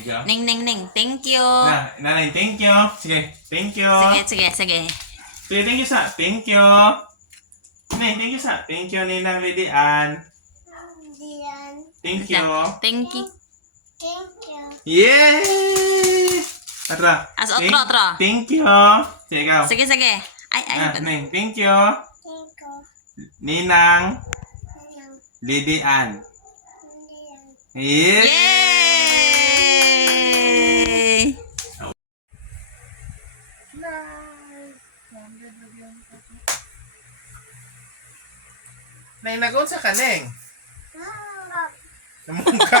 Sige. Ning, ning, ning. Thank you. Nanay, thank you. Sige, thank you. Sige. Sige, thank you sa. Thank you. Nay, thank you sa. Thank you, Ninang Lady Ann. Thank you. Thank you. Yay! Atra. Otro. Thank you. Sige, ikaw. Sige. Ay. Nay, thank you. Ninang Lady Ann. Yay! Yay! Nay, nagon sa kaneng. Namungka ka.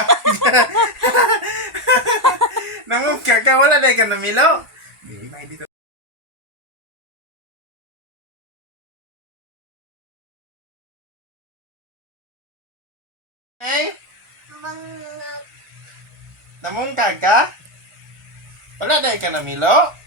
Namungka ka. Wala na ka namilo. May dito. Hey? Namungka ka? Wala na ka namilo?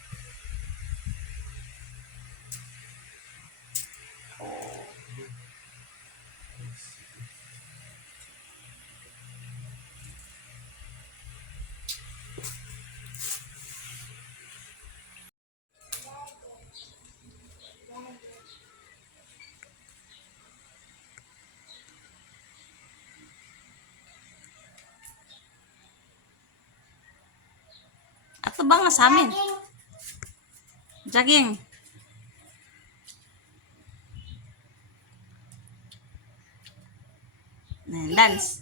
Ato ba nga sa amin? Jogging. Dance.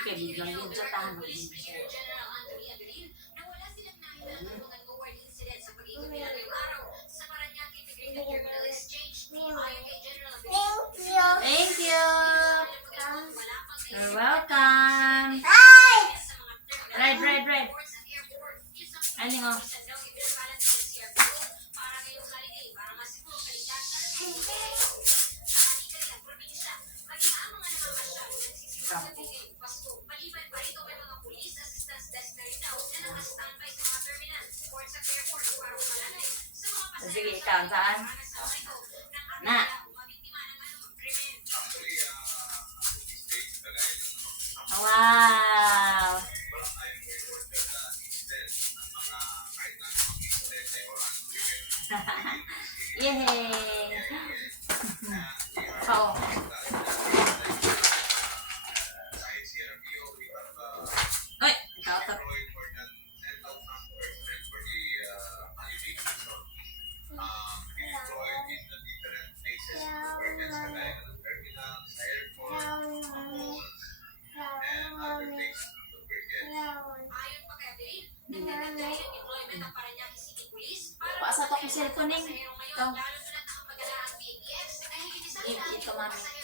Okay, biglang yun sa tahan. Thank you. You're welcome. Red. Ano nga? Sige, ikaw, saan? Na. Wow. Yay. Oh. Oy, ikaw to. Paasa to ko cellphone ning. Ito. Ito, mami.